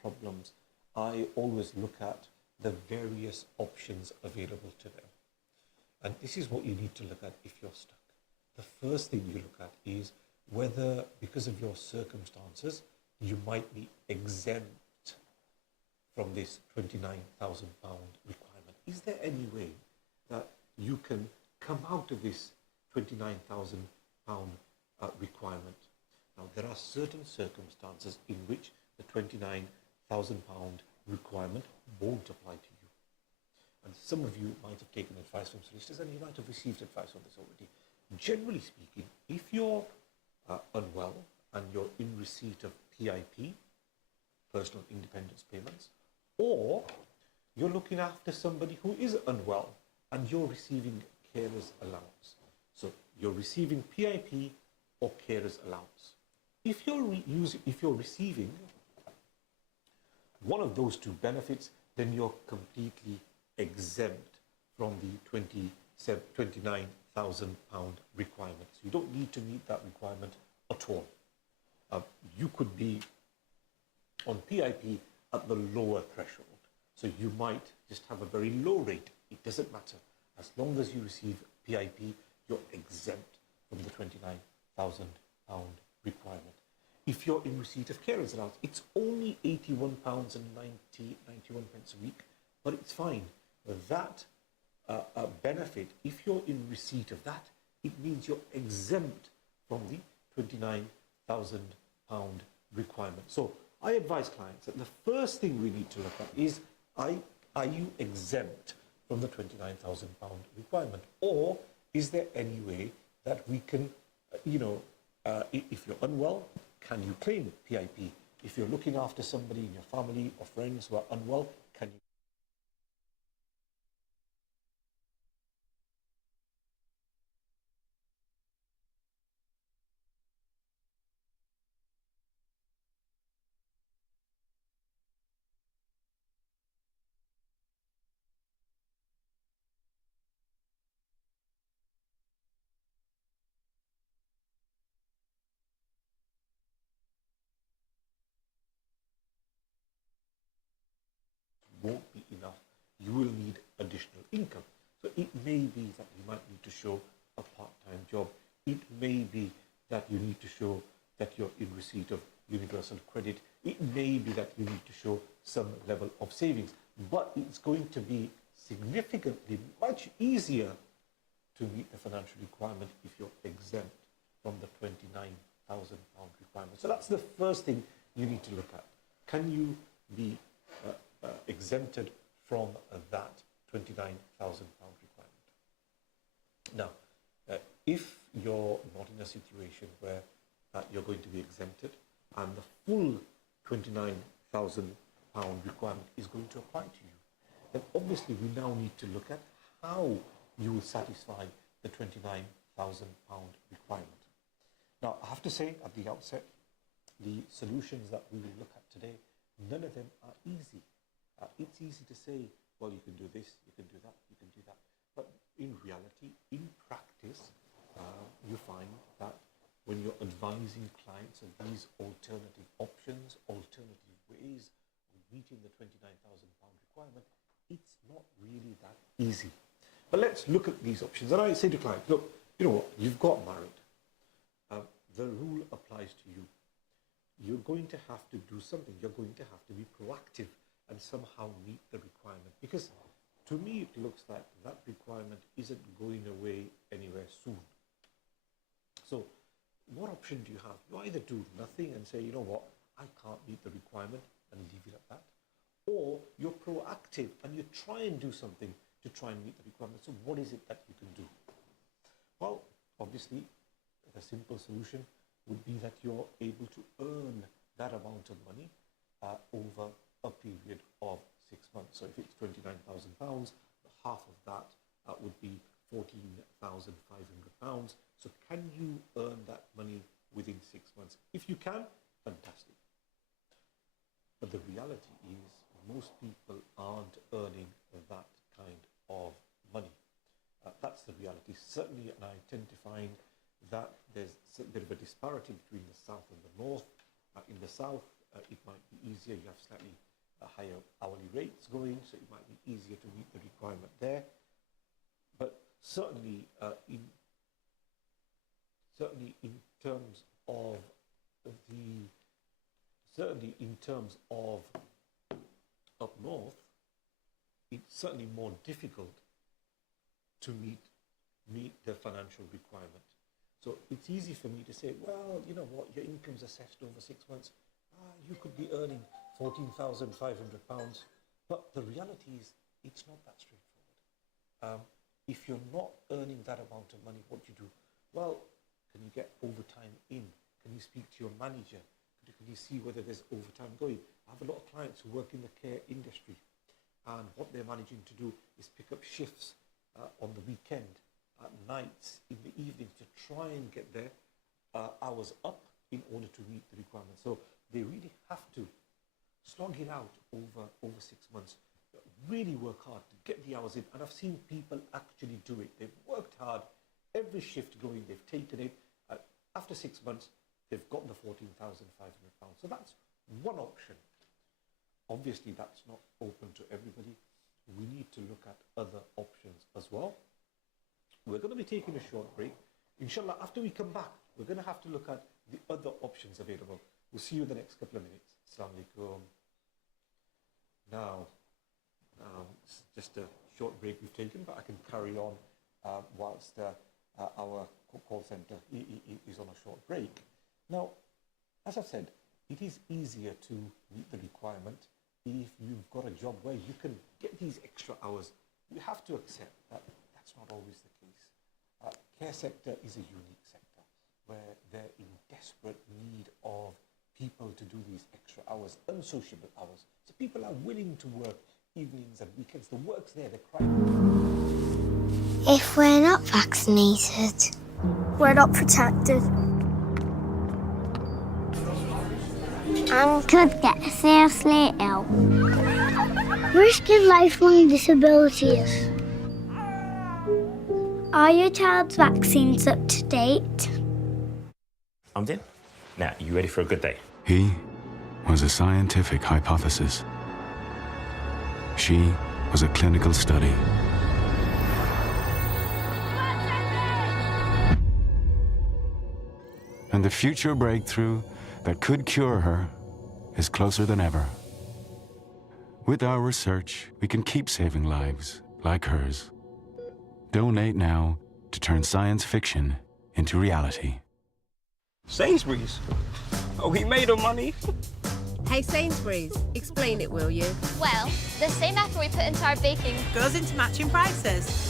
problems, I always look at the various options available to them. And this is what you need to look at if you're stuck. The first thing you look at is whether, because of your circumstances, you might be exempt from this £29,000 requirement. Is there any way that you can come out of this £29,000 requirement? Now, there are certain circumstances in which the £29,000 requirement won't apply to you. And some of you might have taken advice from solicitors and you might have received advice on this already. Generally speaking, if you're unwell and you're in receipt of PIP, personal independence payments, or you're looking after somebody who is unwell and you're receiving carer's allowance. So you're receiving PIP or carer's allowance. If you're receiving one of those two benefits, then you're completely exempt from the £29,000 requirement. So you don't need to meet that requirement at all. You could be on PIP at the lower threshold. So you might just have a very low rate. It doesn't matter. As long as you receive PIP, you're exempt from the £29,000 requirement. If you're in receipt of carer's allowance, it's only £81.91 a week, but it's fine. That benefit, if you're in receipt of that, it means you're exempt from the £29,000 requirement. So I advise clients that the first thing we need to look at is, are you exempt from the £29,000 requirement? Or is there any way that we can, if you're unwell, can you claim PIP? If you're looking after somebody in your family or friends who are unwell, can you? Won't be enough. You will need additional income. So it may be that you might need to show a part-time job. It may be that you need to show that you're in receipt of universal credit. It may be that you need to show some level of savings. But it's going to be significantly much easier to meet the financial requirement if you're exempt from the £29,000 requirement. So that's the first thing you need to look at. Can you be exempted from that £29,000 requirement? Now, if you're not in a situation where you're going to be exempted and the full £29,000 requirement is going to apply to you, then obviously we now need to look at how you will satisfy the £29,000 requirement. Now, I have to say at the outset, the solutions that we will look at today, none of them are easy. It's easy to say, well, you can do this, you can do that, you can do that. But in reality, in practice, you find that when you're advising clients of these alternative options, alternative ways of meeting the £29,000 requirement, it's not really that easy. But let's look at these options. And I say to clients, look, you know what, you've got married. The rule applies to you. You're going to have to do something. You're going to have to be proactive and somehow meet the requirement. Because to me, it looks like that requirement isn't going away anywhere soon. So what option do you have? You either do nothing and say, you know what, I can't meet the requirement and leave it at that. Or you're proactive and you try and do something to try and meet the requirement. So what is it that you can do? Well, obviously, the simple solution would be that you're able to earn that amount of money over a period of 6 months. So if it's £29,000, half of that would be £14,500. So can you earn that money within 6 months? If you can, fantastic. But the reality is most people aren't earning that kind of money. That's the reality. Certainly, and I tend to find that there's a bit of a disparity between the south and the north. In the south, it might be easier. You have slightly higher hourly rates going, so it might be easier to meet the requirement there. But certainly, in terms of up north, it's certainly more difficult to meet the financial requirement. So it's easy for me to say, well, you know what, your income's assessed over 6 months. You could be earning £14,500. But the reality is, it's not that straightforward. If you're not earning that amount of money, what do you do? Well, can you get overtime in? Can you speak to your manager? Can you see whether there's overtime going? I have a lot of clients who work in the care industry, and what they're managing to do is pick up shifts on the weekend, at nights, in the evenings, to try and get their hours up in order to meet the requirements. So they really have to slog it out over 6 months, really work hard to get the hours in. And I've seen people actually do it. They've worked hard, every shift going, they've taken it. After 6 months, they've got the £14,500. So that's one option. Obviously, that's not open to everybody. We need to look at other options as well. We're going to be taking a short break. Inshallah, after we come back, we're going to have to look at the other options available. We'll see you in the next couple of minutes. Assalamu alaikum. Now, it's just a short break we've taken, but I can carry on whilst our call centre is on a short break. Now, as I've said, it is easier to meet the requirement if you've got a job where you can get these extra hours. We have to accept that that's not always the case. Care sector is a unique sector where they're in desperate need of people to do these extra hours, unsociable hours. So people are willing to work evenings and weekends. The work's there, they're crying. If we're not vaccinated, we're not protected. And could get seriously ill. Risking lifelong disabilities. Are your child's vaccines up to date? I'm in. Now, you ready for a good day? He was a scientific hypothesis. She was a clinical study. And the future breakthrough that could cure her is closer than ever. With our research, we can keep saving lives like hers. Donate now to turn science fiction into reality. Sainsbury's? Oh, we made our money. Hey Sainsbury's, explain it, will you? Well, the same effort we put into our baking Goes into matching prices.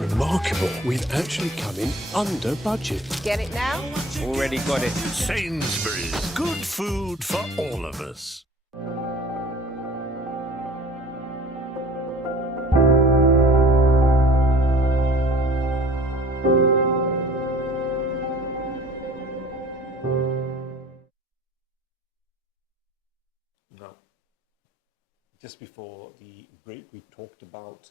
Remarkable. We've actually come in under budget. Get it now? Already got it. Sainsbury's. Good food for all of us. Now, just before the break, we talked about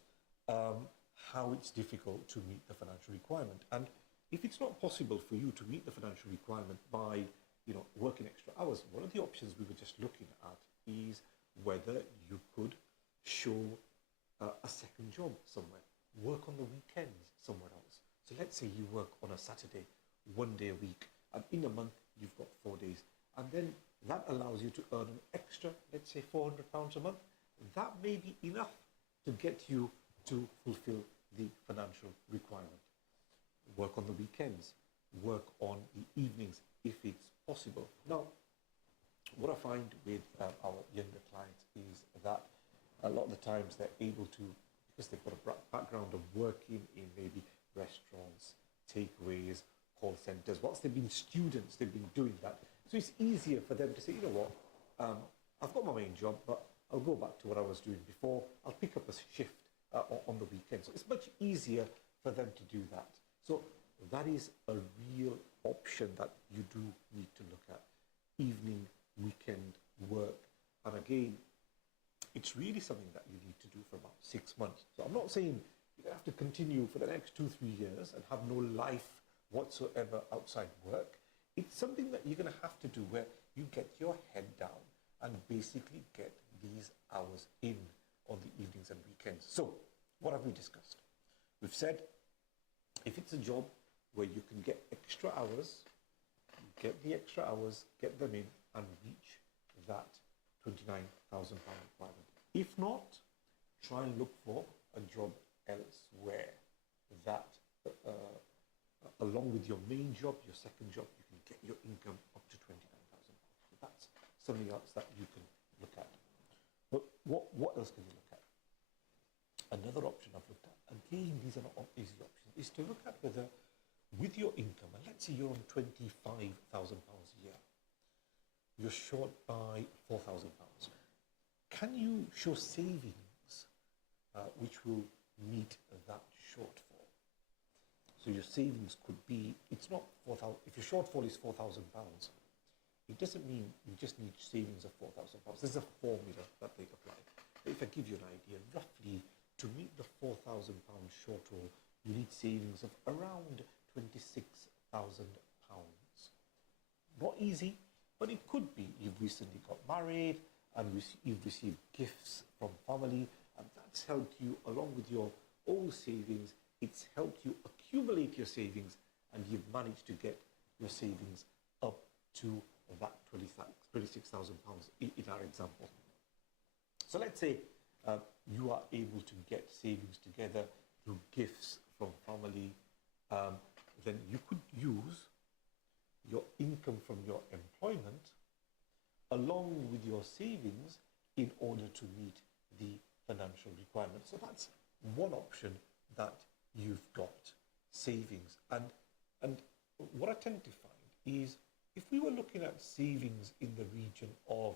how it's difficult to meet the financial requirement. And if it's not possible for you to meet the financial requirement by, working extra hours, one of the options we were just looking at is whether you could show a second job somewhere, work on the weekends somewhere else. So let's say you work on a Saturday, 1 day a week, and in a month you've got 4 days. And then that allows you to earn an extra, let's say £400 a month. That may be enough to get you to fulfill the financial requirement. Work on the weekends, work on the evenings if it's possible. Now, what I find with our younger clients is that a lot of the times they're able to, because they've got a background of working in maybe restaurants, takeaways, call centers. Whilst they've been students, they've been doing that. So it's easier for them to say, you know what, I've got my main job, but I'll go back to what I was doing before. I'll pick up a shift on the weekend. So it's much easier for them to do that. So that is a real option that you do need to look at. Evening, weekend work. And again, it's really something that you need to do for about 6 months. So I'm not saying you have to continue for the next 2-3 years and have no life whatsoever outside work. It's something that you're going to have to do where you get your head down and basically get these hours in on the evenings and weekends. So, what have we discussed? We've said if it's a job where you can get extra hours, get the extra hours, get them in, and reach that £29,000 requirement. If not, try and look for a job elsewhere that, along with your main job, your second job, you can get your income up to £29,000. So that's something else that you can look at. But what else can you look at? Another option I've looked at, again, these are not easy options, is to look at whether with your income, and let's say you're on £25,000 a year, you're short by £4,000. Can you show savings which will meet that shortfall? So your savings could be, it's not 4,000, if your shortfall is £4,000, it doesn't mean you just need savings of £4,000. There's a formula that they apply. If I give you an idea, roughly to meet the £4,000 shortfall, you need savings of around £26,000. Not easy, but it could be. You've recently got married and you've received gifts from family, and that's helped you along with your own savings. It's helped you accumulate your savings, and you've managed to get your savings up to that £26,000 in our example. So let's say you are able to get savings together through gifts from family. Then you could use your income from your employment along with your savings in order to meet the financial requirements. So that's one option that you've got, savings. And what I tend to find is if we were looking at savings in the region of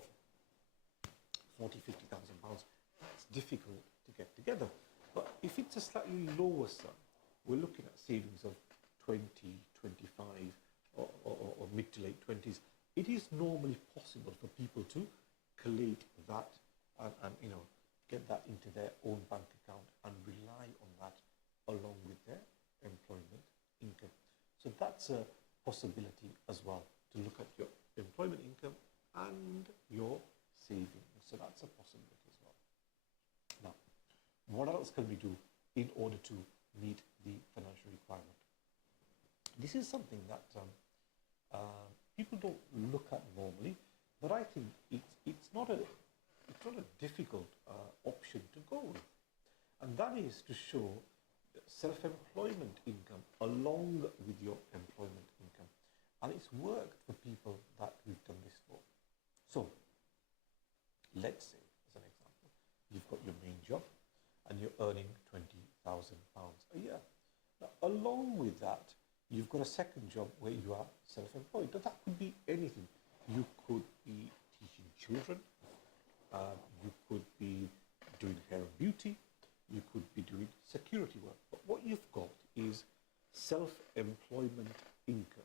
£40,000-50,000, that's difficult to get together. But if it's a slightly lower sum, we're looking at savings of 20, 25 or mid to late 20s. It is normally possible for people to collate that and get that into their own bank account and rely on that along with their employment income. So that's a possibility as well, to look at your employment income and your savings. So that's a possibility as well. Now, what else can we do in order to meet the financial requirement? This is something that people don't look at normally, but I think it's not a difficult option to go with, and that is to show self-employment income along with your employment income, and it's worked for people that we've done this for. So let's say, as an example, you've got your main job and you're earning £20,000 a year. Now, along with that, you've got a second job where you are self-employed. Now, that could be anything. You could be teaching children. You could be doing hair and beauty. You could be doing security work. But what you've got is self-employment income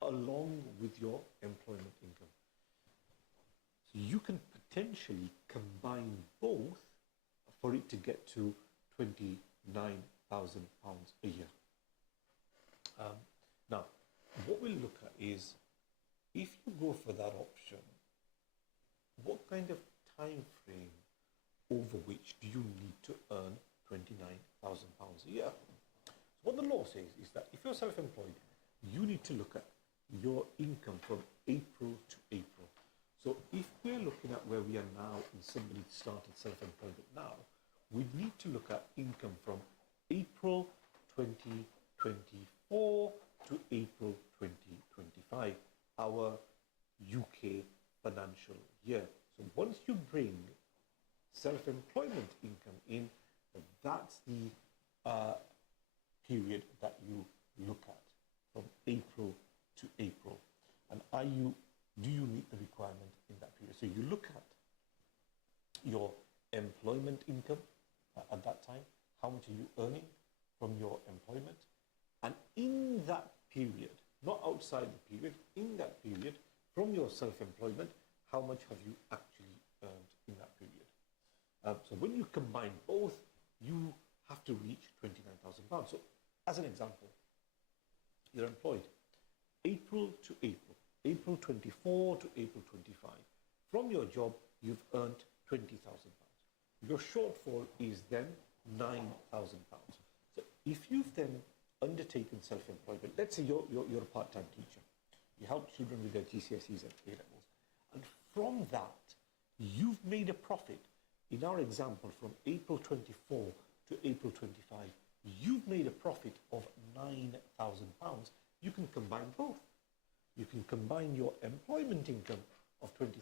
along with your employment income. So you can potentially combine both for it to get to £29,000 a year. Now, what we'll look at is, if you go for that option, what kind of time frame over which do you need to earn £29,000 a year? So what the law says is that if you're self-employed, you need to look at your income from April to April. So if we're looking at where we are now and somebody started self-employment now, we need to look at income from April 2024 to April 2025, our UK financial year. So once you bring self-employment income in, that's the period that you look at from April to April. And do you meet the requirement in that period? So you look at your employment income at that time. How much are you earning from your employment? And in that period, not outside the period, in that period, from your self-employment, how much have you actually earned in that period? So when you combine both, you have to reach £29,000. So as an example, you're employed April to April. April 24 to April 25. From your job, you've earned £20,000. Your shortfall is then £9,000. So if you've then undertaken self-employment, let's say you're a part-time teacher, you help children with their GCSEs and A-levels, and from that, you've made a profit. In our example, from April 24 to April 25, you've made a profit of £9,000. You can combine both. You can combine your employment income of £20,000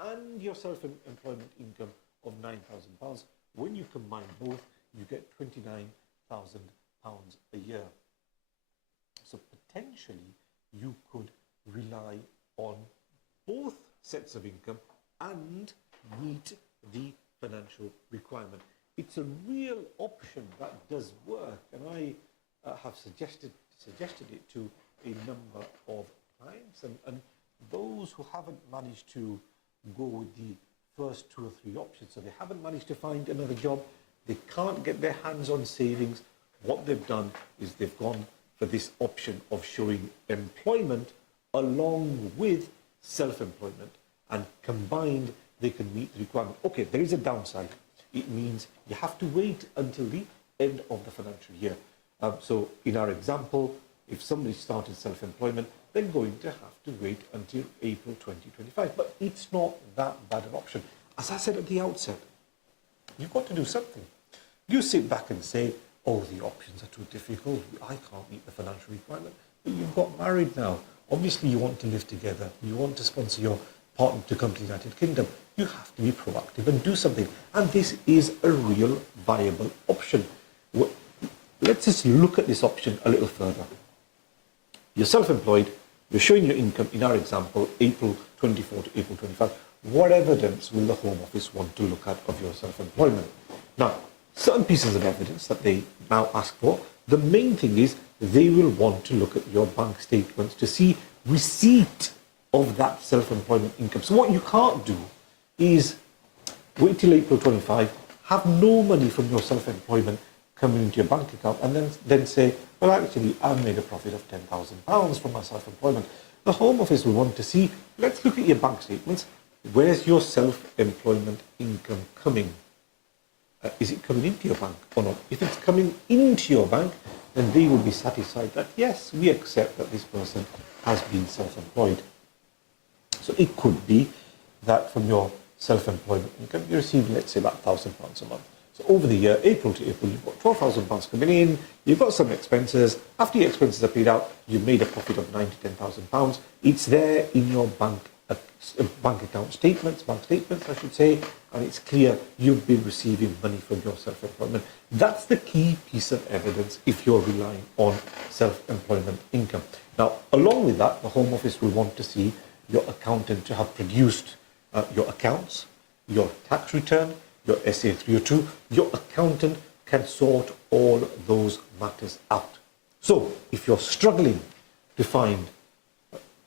and your self-employment income of £9,000. When you combine both, you get £29,000 a year. So potentially, you could rely on both sets of income and meet the financial requirement. It's a real option that does work, and I have suggested it to a number of clients, and those who haven't managed to go with the first 2 or 3 options, so they haven't managed to find another job, they can't get their hands on savings, what they've done is they've gone for this option of showing employment along with self-employment, and combined they can meet the requirement. Okay, there is a downside. It means you have to wait until the end of the financial year. So in our example, if somebody started self-employment, they're going to have to wait until April 2025. But it's not that bad an option. As I said at the outset, you've got to do something. You sit back and say, oh, the options are too difficult, I can't meet the financial requirement. But you've got married now. Obviously, you want to live together. You want to sponsor your partner to come to the United Kingdom. You have to be proactive and do something. And this is a real viable option. Let's just look at this option a little further. You're self-employed, you're showing your income, in our example, April 24 to April 25. What evidence will the Home Office want to look at of your self-employment? Now, certain pieces of evidence that they now ask for, the main thing is they will want to look at your bank statements to see receipt of that self-employment income. So what you can't do is wait till April 25, have no money from your self-employment coming into your bank account, and then say, well, actually, I've made a profit of £10,000 from my self-employment. The Home Office will want to see, let's look at your bank statements. Where's your self-employment income coming? Is it coming into your bank or not? If it's coming into your bank, then they will be satisfied that, yes, we accept that this person has been self-employed. So it could be that from your self-employment income, you receive, let's say, about £1,000 a month. So over the year, April to April, you've got £12,000 coming in, you've got some expenses. After your expenses are paid out, you've made a profit of £9,000 to £10,000. It's there in your bank account statements, I should say, and it's clear you've been receiving money from your self-employment. That's the key piece of evidence if you're relying on self-employment income. Now, along with that, the Home Office will want to see your accountant to have produced your accounts, your tax return, your SA 302. Your accountant can sort all those matters out. So, if you're struggling to find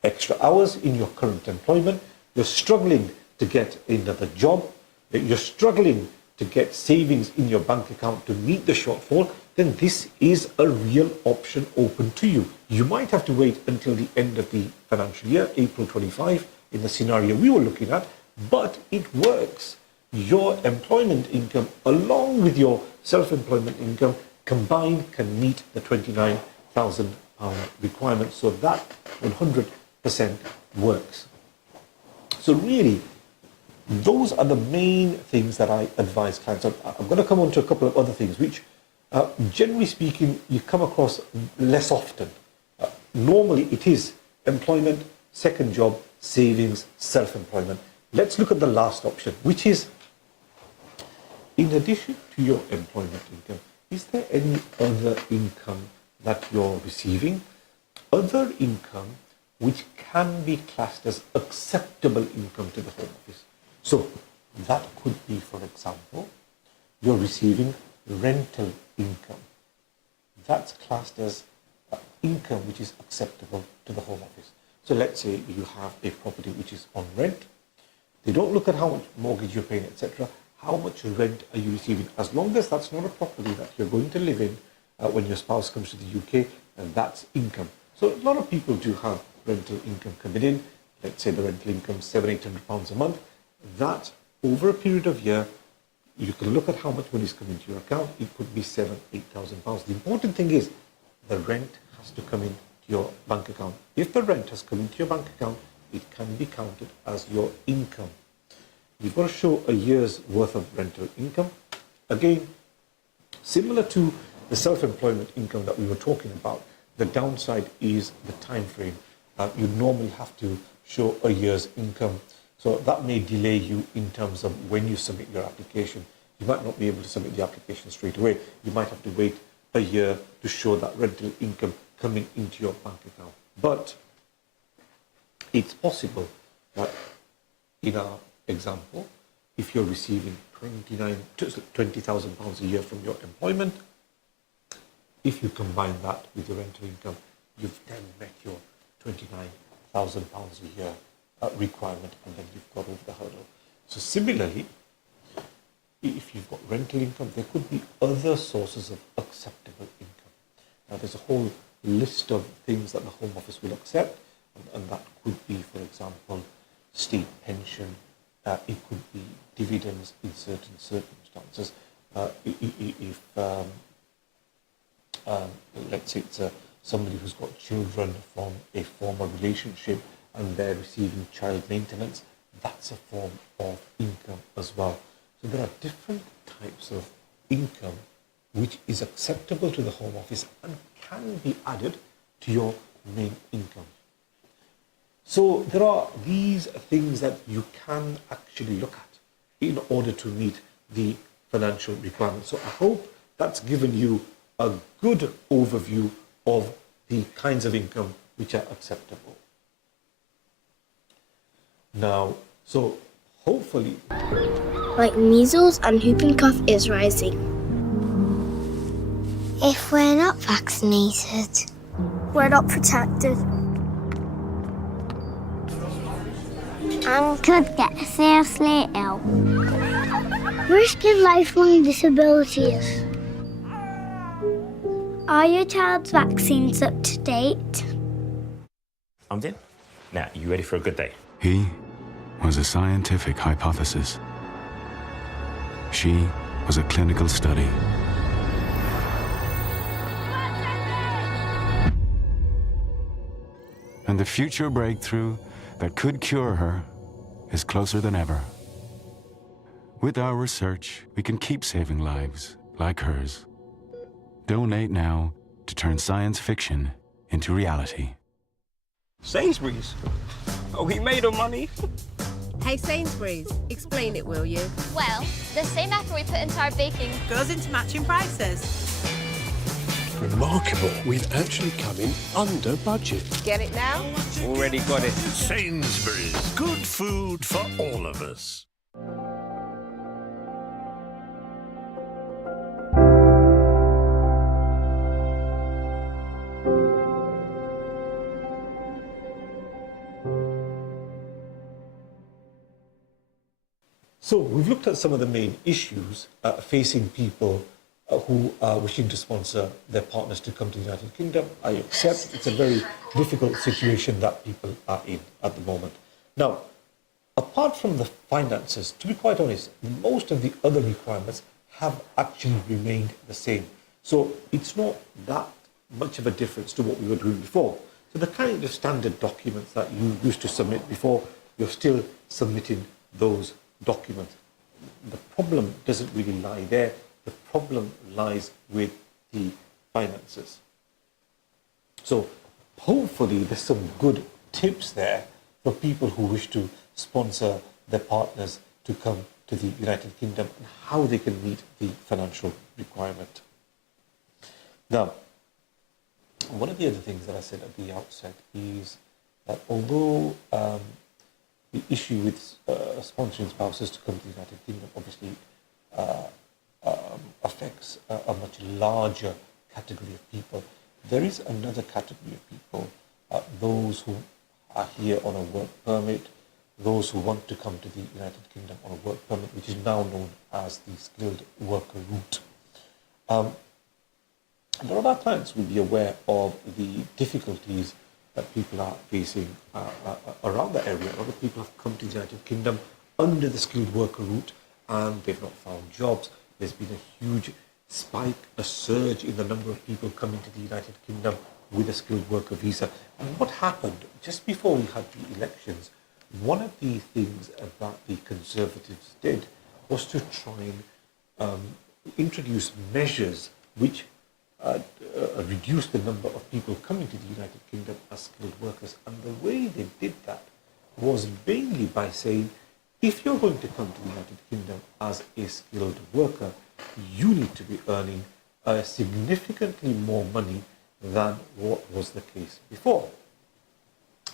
extra hours in your current employment, you're struggling to get another job, you're struggling to get savings in your bank account to meet the shortfall, then this is a real option open to you. You might have to wait until the end of the financial year, April 25, in the scenario we were looking at, but it works. Your employment income along with your self-employment income combined can meet the £29,000 requirement. So that 100% works. So really, those are the main things that I advise clients on. I'm going to come on to a couple of other things which, generally speaking, you come across less often. Normally, it is employment, second job, savings, self-employment. Let's look at the last option, which is, in addition to your employment income, is there any other income that you're receiving? Other income which can be classed as acceptable income to the Home Office. So that could be, for example, you're receiving rental income. That's classed as income which is acceptable to the Home Office. So let's say you have a property which is on rent. They don't look at how much mortgage you're paying, etc. How much rent are you receiving? As long as that's not a property that you're going to live in when your spouse comes to the UK, and that's income. So a lot of people do have rental income coming in, let's say the rental income is £700-800 a month, that over a period of year, you can look at how much money is coming to your account. It could be £7,000-8,000. The important thing is the rent has to come into your bank account. If the rent has come into your bank account, it can be counted as your income. You've got to show a year's worth of rental income. Again, similar to the self-employment income that we were talking about, the downside is the time frame. You normally have to show a year's income. So that may delay you in terms of when you submit your application. You might not be able to submit the application straight away. You might have to wait a year to show that rental income coming into your bank account. But it's possible that in our example, if you're receiving £20,000 a year from your employment, if you combine that with your rental income, you've then met your £29,000 a year requirement, and then you've got over the hurdle. So similarly, if you've got rental income, there could be other sources of acceptable income. Now, there's a whole list of things that the Home Office will accept, and that could be, for example, state pension. It could be dividends in certain circumstances. If let's say it's somebody who's got children from a former relationship and they're receiving child maintenance, that's a form of income as well. So there are different types of income which is acceptable to the Home Office and can be added to your main income. So there are these things that you can actually look at in order to meet the financial requirements. So I hope that's given you a good overview of the kinds of income which are acceptable. Now, so hopefully... Like measles and whooping cough is rising. If we're not vaccinated, we're not protected. And could get seriously ill. Risking lifelong disabilities. Are your child's vaccines up to date? I'm in. Now, you ready for a good day? He was a scientific hypothesis. She was a clinical study. And the future breakthrough that could cure her is closer than ever. With our research, we can keep saving lives like hers. Donate now to turn science fiction into reality. Sainsbury's? Oh, we made her money. Hey Sainsbury's, explain it, will you? Well, the same effort we put into our baking Goes into matching prices. Remarkable. We've actually come in under budget. Get it now? Already got it. Sainsbury's. Good food for all of us. So we've looked at some of the main issues facing people who are wishing to sponsor their partners to come to the United Kingdom. I accept it's a very difficult situation that people are in at the moment. Now, apart from the finances, to be quite honest, most of the other requirements have actually remained the same. So it's not that much of a difference to what we were doing before. So the kind of standard documents that you used to submit before, you're still submitting those documents. The problem doesn't really lie there. The problem lies with the finances. So hopefully there's some good tips there for people who wish to sponsor their partners to come to the United Kingdom and how they can meet the financial requirement. Now, one of the other things that I said at the outset is that although the issue with sponsoring spouses to come to the United Kingdom obviously affects a much larger category of people, there is another category of people, those who are here on a work permit, those who want to come to the United Kingdom on a work permit, which is now known as the skilled worker route. A lot of our clients will be aware of the difficulties that people are facing around the area. A lot of people have come to the United Kingdom under the skilled worker route and they've not found jobs. There's been a huge spike, a surge in the number of people coming to the United Kingdom with a skilled worker visa. And what happened just before we had the elections, one of the things that the Conservatives did was to try and introduce measures which reduce the number of people coming to the United Kingdom as skilled workers. And the way they did that was mainly by saying, if you're going to come to the United Kingdom as a skilled worker, you need to be earning significantly more money than what was the case before.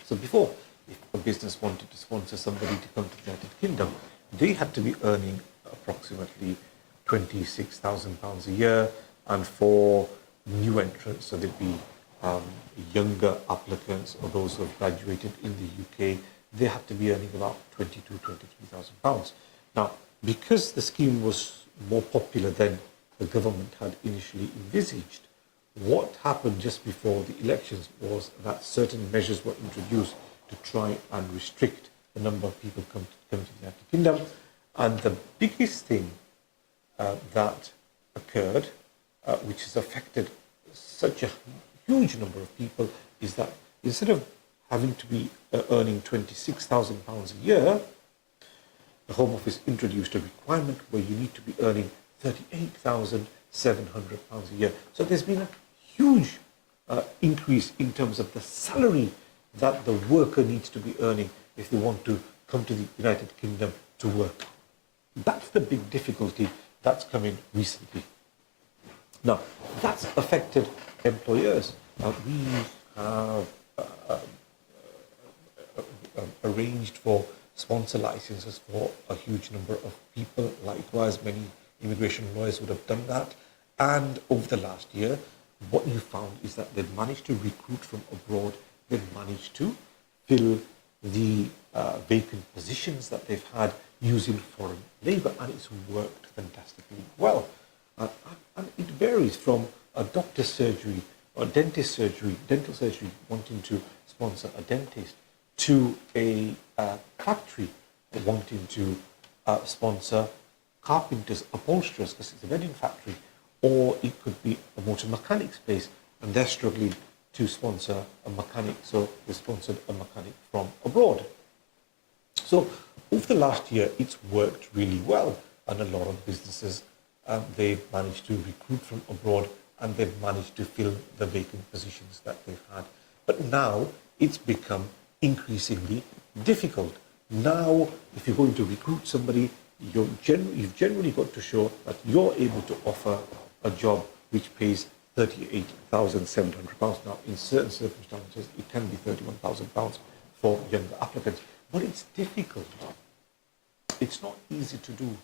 So before, if a business wanted to sponsor somebody to come to the United Kingdom, they had to be earning approximately £26,000 a year, and for new entrants, so there'd be younger applicants or those who have graduated in the UK, they had to be earning about £23,000. Now, because the scheme was more popular than the government had initially envisaged, what happened just before the elections was that certain measures were introduced to try and restrict the number of people come to the United Kingdom. And the biggest thing that occurred, which has affected such a huge number of people, is that instead of having to be earning £26,000 a year, the Home Office introduced a requirement where you need to be earning £38,700 a year. So there's been a huge increase in terms of the salary that the worker needs to be earning if they want to come to the United Kingdom to work. That's the big difficulty that's come in recently. Now, that's affected employers. We have arranged for sponsor licenses for a huge number of people. Likewise, many immigration lawyers would have done that. And over the last year, what you found is that they've managed to recruit from abroad. They've managed to fill the vacant positions that they've had using foreign labour, and it's worked fantastically well. And it varies from a doctor's surgery or dentist surgery, dental surgery wanting to sponsor a dentist, to a factory wanting to sponsor carpenters, upholsterers, because it's a wedding factory, or it could be a motor mechanics place and they're struggling to sponsor a mechanic, so they sponsored a mechanic from abroad. So over the last year, it's worked really well, and a lot of businesses, they've managed to recruit from abroad and they've managed to fill the vacant positions that they've had. But now it's become increasingly difficult. Now, if you're going to recruit somebody, you've generally got to show that you're able to offer a job which pays £38,700. Now, in certain circumstances, it can be £31,000 for younger applicants, but it's difficult. It's not easy to do.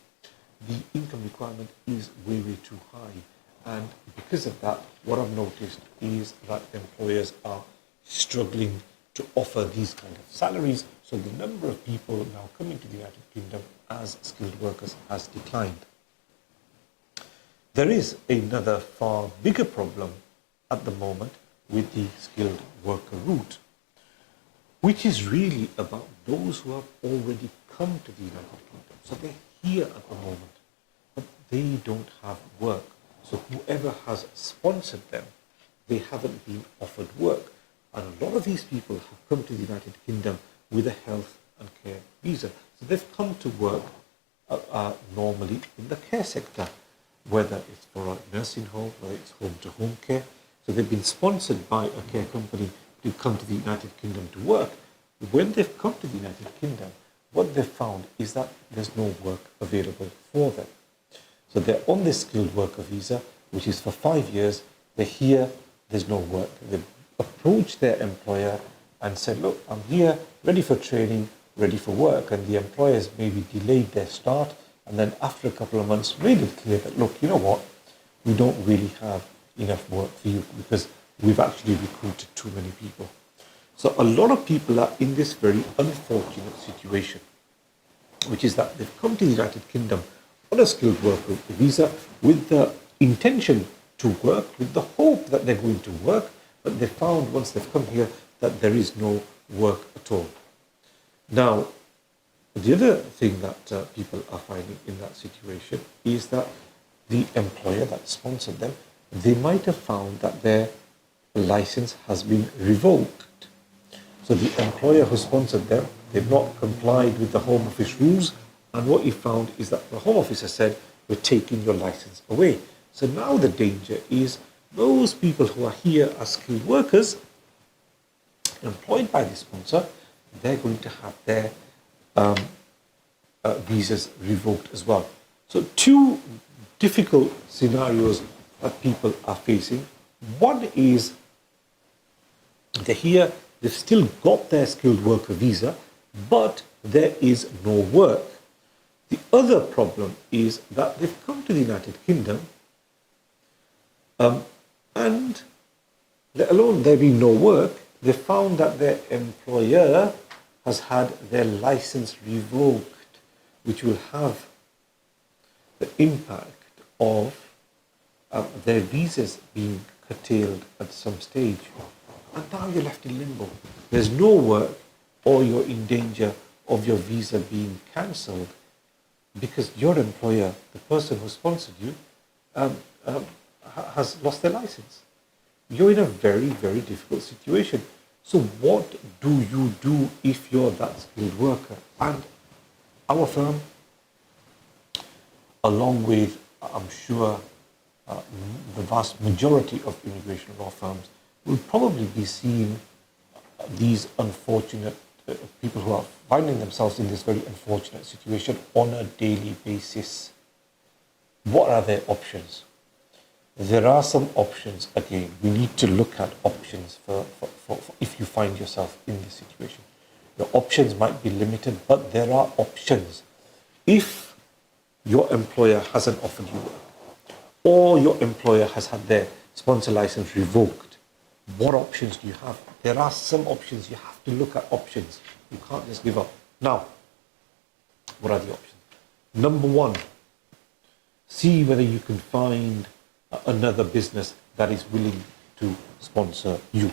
The income requirement is way, way too high. And because of that, what I've noticed is that employers are struggling to offer these kind of salaries. So the number of people now coming to the United Kingdom as skilled workers has declined. There is another far bigger problem at the moment with the skilled worker route, which is really about those who have already come to the United Kingdom. So they're here at the moment, but they don't have work. So whoever has sponsored them, they haven't been offered work. And a lot of these people have come to the United Kingdom with a health and care visa. So they've come to work normally in the care sector, whether it's for a nursing home, whether it's home-to-home care. So they've been sponsored by a care company to come to the United Kingdom to work. When they've come to the United Kingdom, what they've found is that there's no work available for them. So they're on this skilled worker visa, which is for 5 years. They're here, there's no work. They've approached their employer and said, look, I'm here, ready for training, ready for work. And the employers maybe delayed their start. And then after a couple of months, made it clear that, look, you know what, we don't really have enough work for you because we've actually recruited too many people. So a lot of people are in this very unfortunate situation, which is that they've come to the United Kingdom on a skilled worker visa with the intention to work, with the hope that they're going to work, but they found once they've come here that there is no work at all. Now, the other thing that people are finding in that situation is that the employer that sponsored them, they might have found that their license has been revoked. So the employer who sponsored them, they've not complied with the Home Office rules, and what he found is that the Home Office has said, we're taking your license away. So now the danger is those people who are here as skilled workers, employed by the sponsor, they're going to have their visas revoked as well. So two difficult scenarios that people are facing. One is they're here, they've still got their skilled worker visa, but there is no work. The other problem is that they've come to the United Kingdom and let alone there being no work, they found that their employer has had their license revoked, which will have the impact of their visas being curtailed at some stage. And now you're left in limbo. There's no work, or you're in danger of your visa being cancelled because your employer, the person who sponsored you, has lost their license. You're in a very, very difficult situation. So what do you do if you're that skilled worker? And our firm, along with, I'm sure, the vast majority of immigration law firms, will probably be seeing these unfortunate people who are finding themselves in this very unfortunate situation on a daily basis. What are their options? There are some options. Again, we need to look at options for if you find yourself in this situation. Your options might be limited, but there are options. If your employer hasn't offered you work, or your employer has had their sponsor license revoked, what options do you have? There are some options. You have to look at options. You can't just give up. Now, what are the options? Number one, see whether you can find another business that is willing to sponsor you.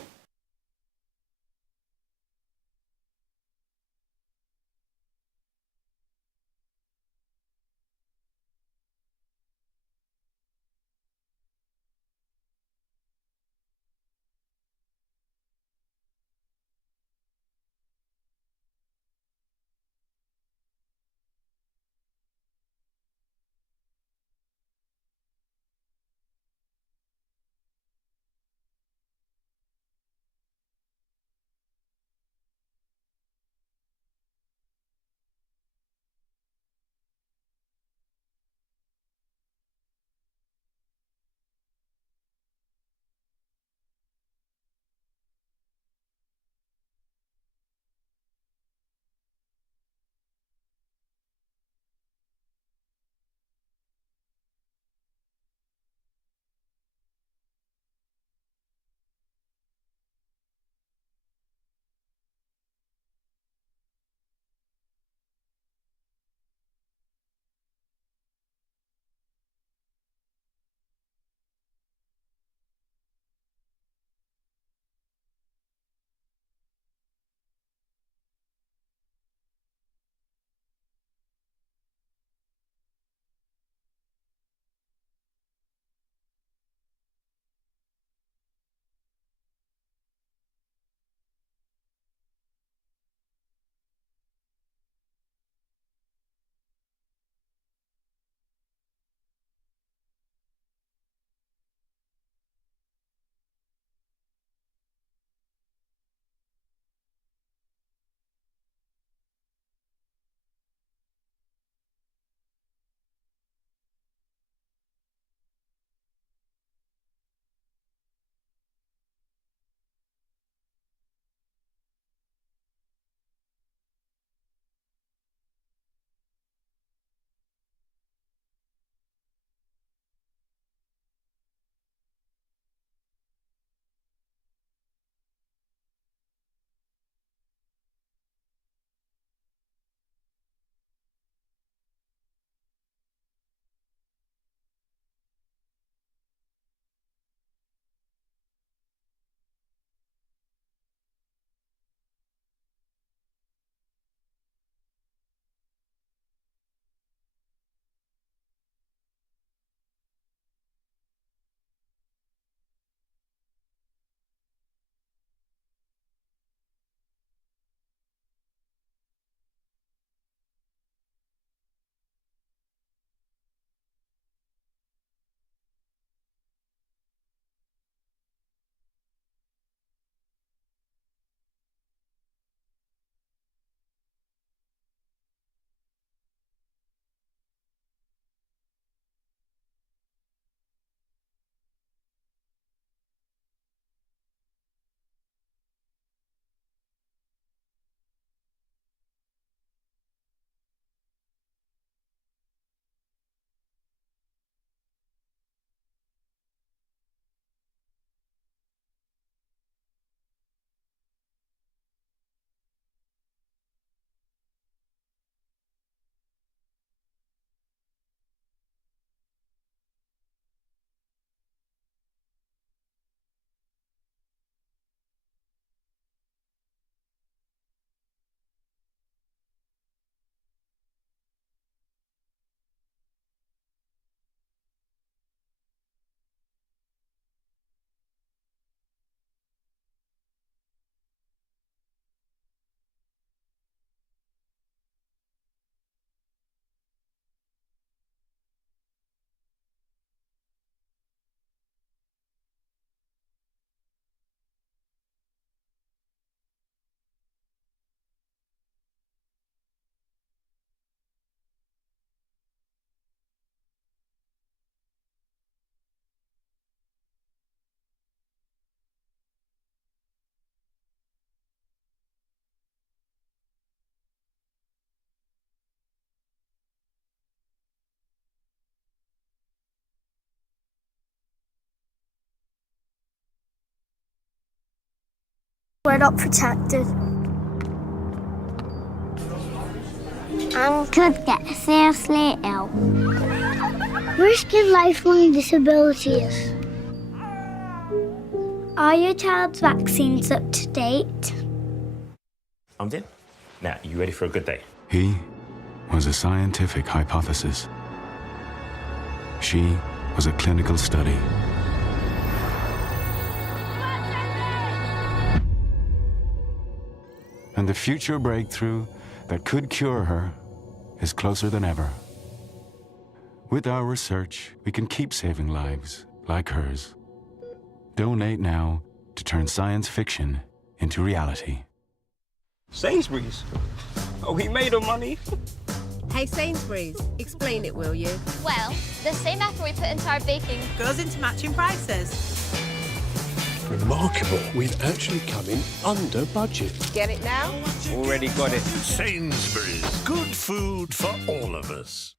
We're not protected. And could get seriously ill. Risking lifelong disabilities. Are your child's vaccines up to date? I'm in. Now, you ready for a good day? He was a scientific hypothesis. She was a clinical study. And the future breakthrough that could cure her is closer than ever. With our research, we can keep saving lives like hers. Donate now to turn science fiction into reality. Sainsbury's? Oh, he made her money. Hey Sainsbury's, explain it, will you? Well, the same effort we put into our baking Goes into matching prices. Remarkable. We've actually come in under budget. Get it now? Already got it. Sainsbury's. Good food for all of us.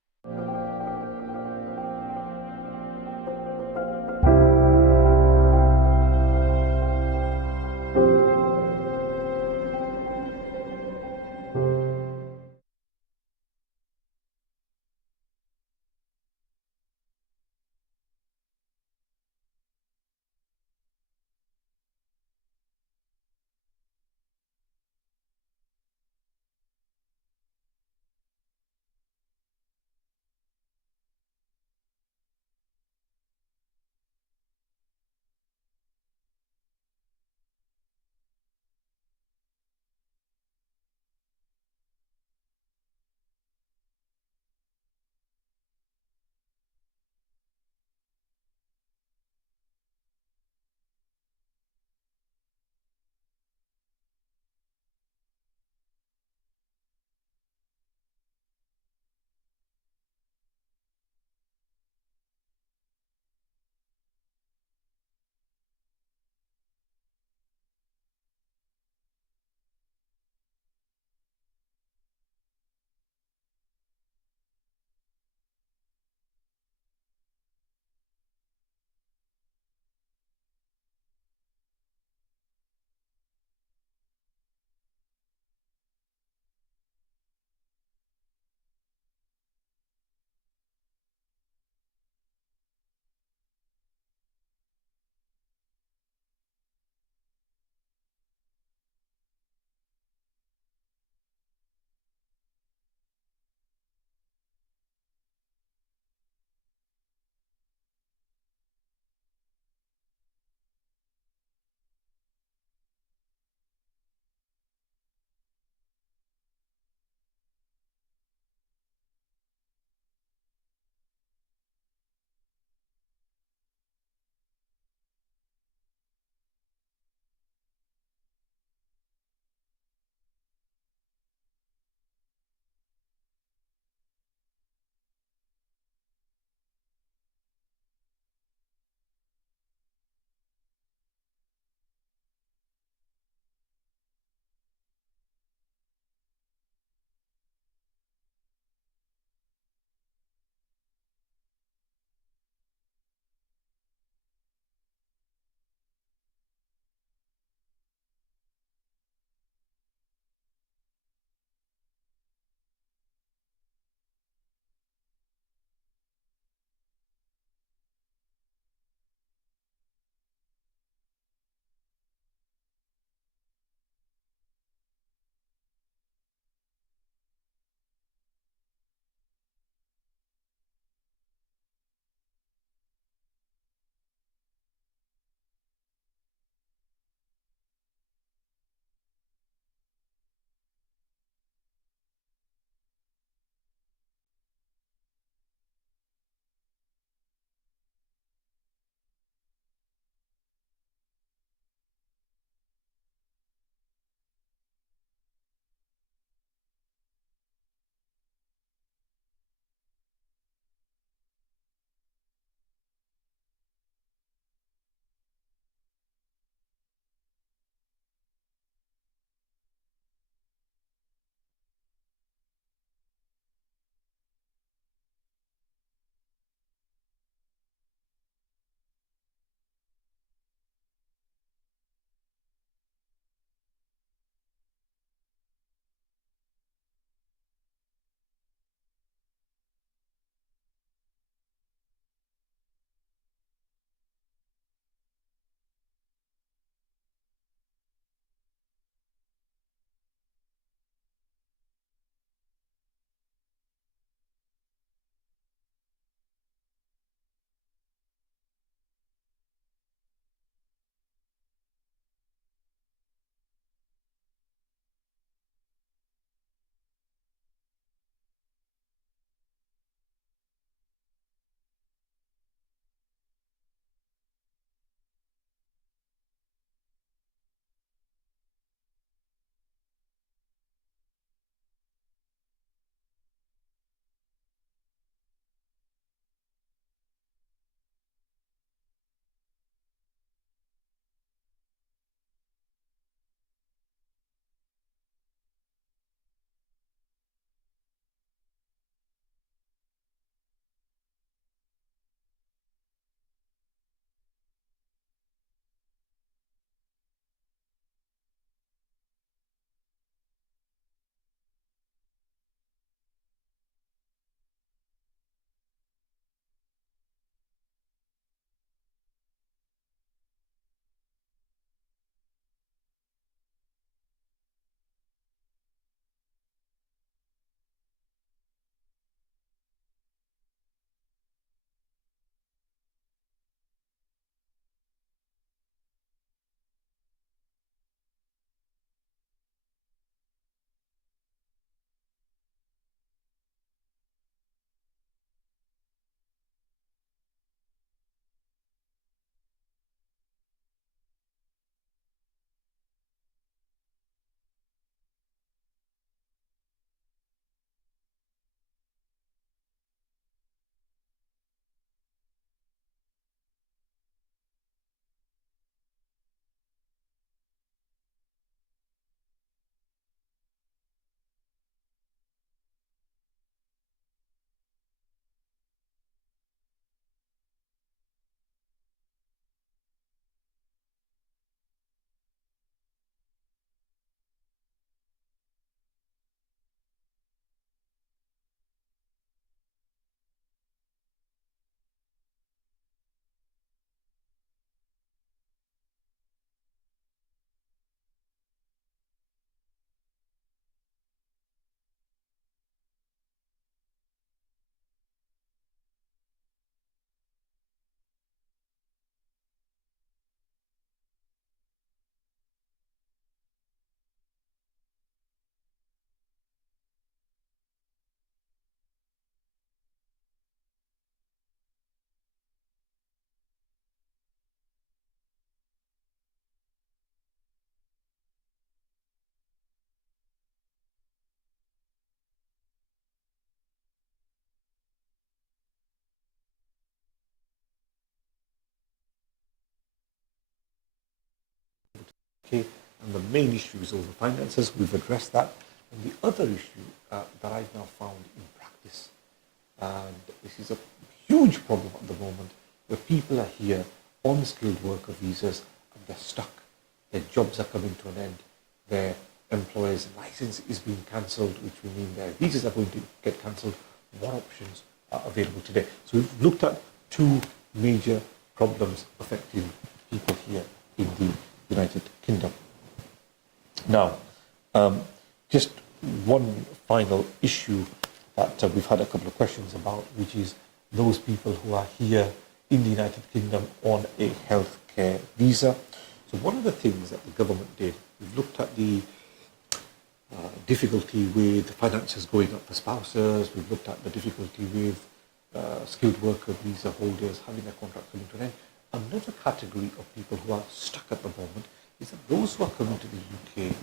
Okay, and the main issue is over finances. We've addressed that. And the other issue that I've now found in practice, and this is a huge problem at the moment, where people are here on skilled worker visas and they're stuck. Their jobs are coming to an end. Their employer's license is being cancelled, which will mean their visas are going to get cancelled. What options are available today? So we've looked at two major problems affecting people here in the United Kingdom. Now, just one final issue that we've had a couple of questions about, which is those people who are here in the United Kingdom on a healthcare visa. So one of the things that the government did, we've looked at the difficulty with finances going up for spouses, we've looked at the difficulty with skilled worker visa holders having their contract coming to an end. Another category of people who are stuck at the moment is that those who are coming to the UK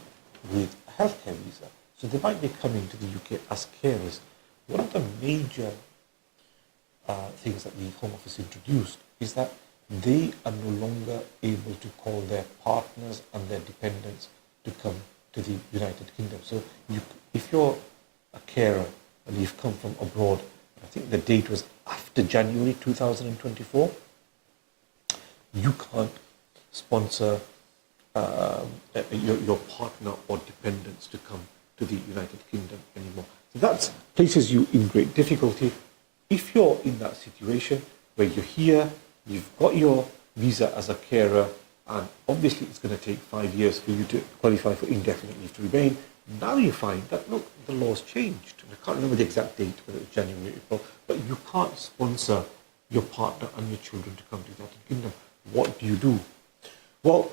with a healthcare visa. So they might be coming to the UK as carers. One of the major things that the Home Office introduced is that they are no longer able to call their partners and their dependents to come to the United Kingdom. So if you're a carer and you've come from abroad, I think the date was after January 2024, you can't sponsor your partner or dependents to come to the United Kingdom anymore. So that places you in great difficulty. If you're in that situation where you're here, you've got your visa as a carer, and obviously it's going to take 5 years for you to qualify for indefinite leave to remain, now you find that, look, the law's changed. I can't remember the exact date, whether it was January or April, but you can't sponsor your partner and your children to come to the United Kingdom. What do you do? Well,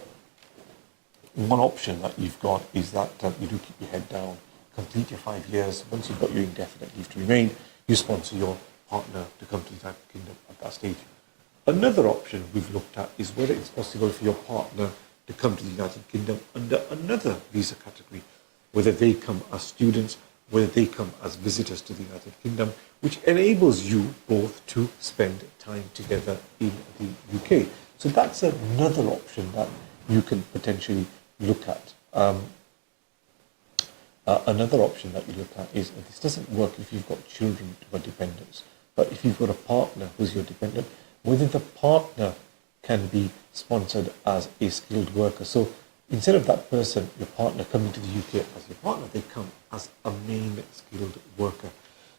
one option that you've got is that you do keep your head down, complete your 5 years. Once you've got your indefinite leave to remain, you sponsor your partner to come to the United Kingdom at that stage. Another option we've looked at is whether it's possible for your partner to come to the United Kingdom under another visa category, whether they come as students, whether they come as visitors to the United Kingdom, which enables you both to spend time together in the UK. So that's another option that you can potentially look at. Another option that you look at is, and this doesn't work if you've got children who are dependents, but if you've got a partner who's your dependent, whether the partner can be sponsored as a skilled worker. So instead of that person, your partner, coming to the UK as your partner, they come as a main skilled worker.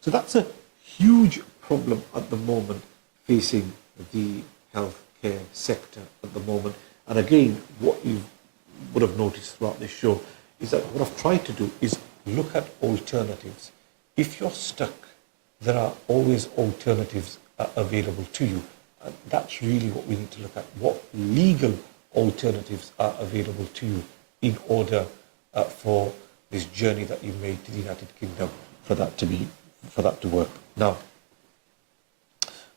So that's a huge problem at the moment facing the healthcare sector at the moment. And again, what you would have noticed throughout this show is that what I've tried to do is look at alternatives. If you're stuck, there are always alternatives available to you. And that's really what we need to look at. What legal alternatives are available to you in order for this journey that you made to the United Kingdom for that to work. Now,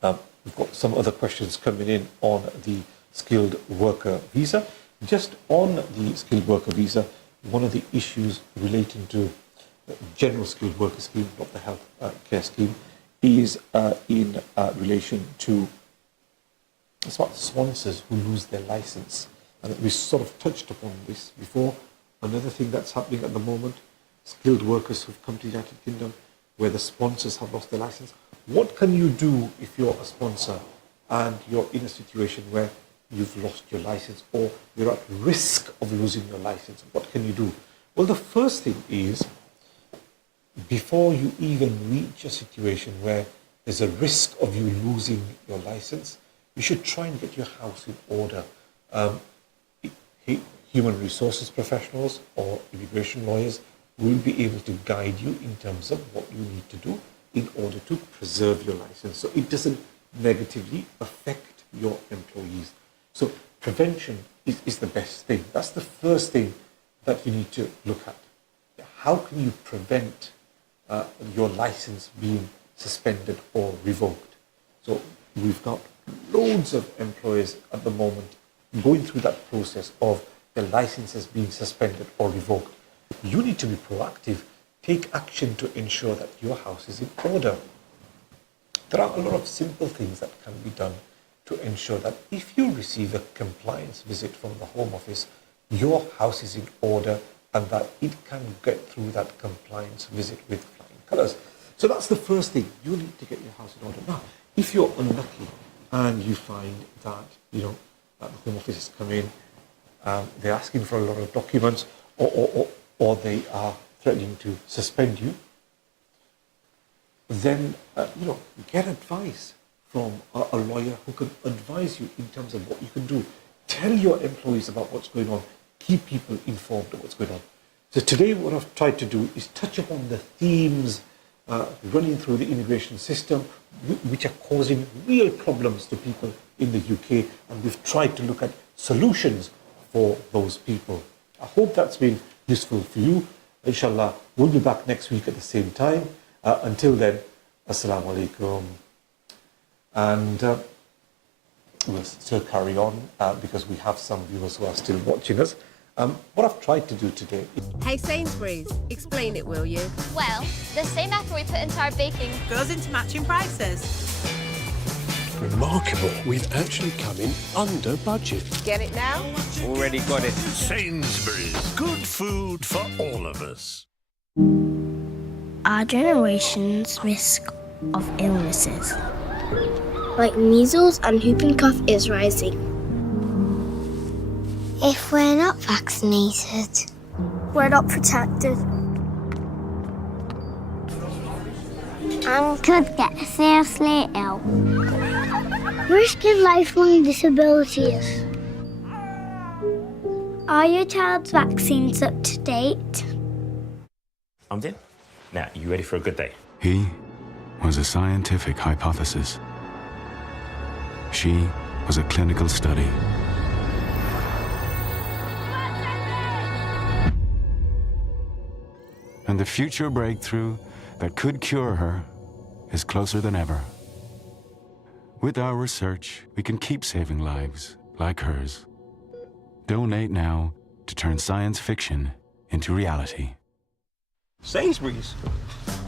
we've got some other questions coming in on the skilled worker visa. Just on the skilled worker visa, one of the issues relating to the general skilled worker scheme, not the health care scheme, is in relation to sponsors who lose their license. And we sort of touched upon this before. Another thing that's happening at the moment, skilled workers who've come to the United Kingdom where the sponsors have lost their license. What can you do if you're a sponsor and you're in a situation where you've lost your license or you're at risk of losing your license? What can you do? Well, the first thing is, before you even reach a situation where there's a risk of you losing your license, you should try and get your house in order. Human resources professionals or immigration lawyers will be able to guide you in terms of what you need to do in order to preserve your license so it doesn't negatively affect your employees. So prevention is the best thing. That's the first thing that you need to look at. How can you prevent your license being suspended or revoked? So we've got loads of employers at the moment going through that process of their licenses being suspended or revoked. You need to be proactive. Take action to ensure that your house is in order. There are a lot of simple things that can be done to ensure that if you receive a compliance visit from the Home Office, your house is in order and that it can get through that compliance visit with flying colours. So that's the first thing. You need to get your house in order. Now, if you're unlucky and you find that, that the Home Office has come in, they're asking for a lot of documents, or they are threatening to suspend you, then, get advice from a lawyer who can advise you in terms of what you can do. Tell your employees about what's going on. Keep people informed of what's going on. So today what I've tried to do is touch upon the themes running through the immigration system, which are causing real problems to people in the UK, and we've tried to look at solutions for those people. I hope that's been useful for you. Inshallah, we'll be back next week at the same time. Until then, Assalamu alaikum. And we'll still carry on because we have some viewers who are still watching us. What I've tried to do today is... Hey Sainsbury's, explain it, will you? Well, the same effort we put into our baking Goes into matching prices. Remarkable. We've actually come in under budget. Get it now? Already got it. Sainsbury's. Good food for all of us. Our generation's risk of illnesses, like measles and whooping cough, is rising. If we're not vaccinated, we're not protected. And could get seriously ill, risking lifelong disabilities. Are your child's vaccines up to date? I'm in. Now, you ready for a good day? He was a scientific hypothesis. She was a clinical study. And the future breakthrough that could cure her is closer than ever. With our research, we can keep saving lives like hers. Donate now to turn science fiction into reality. Sainsbury's?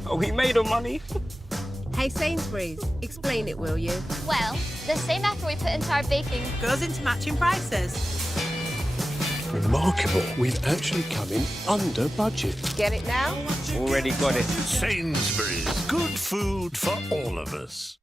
Are we made of money? Hey Sainsbury's, explain it, will you? well, the same effort we put into our baking Goes into matching prices. Remarkable. We've actually come in under budget. Get it now? Already got it. Sainsbury's. Good food for all of us.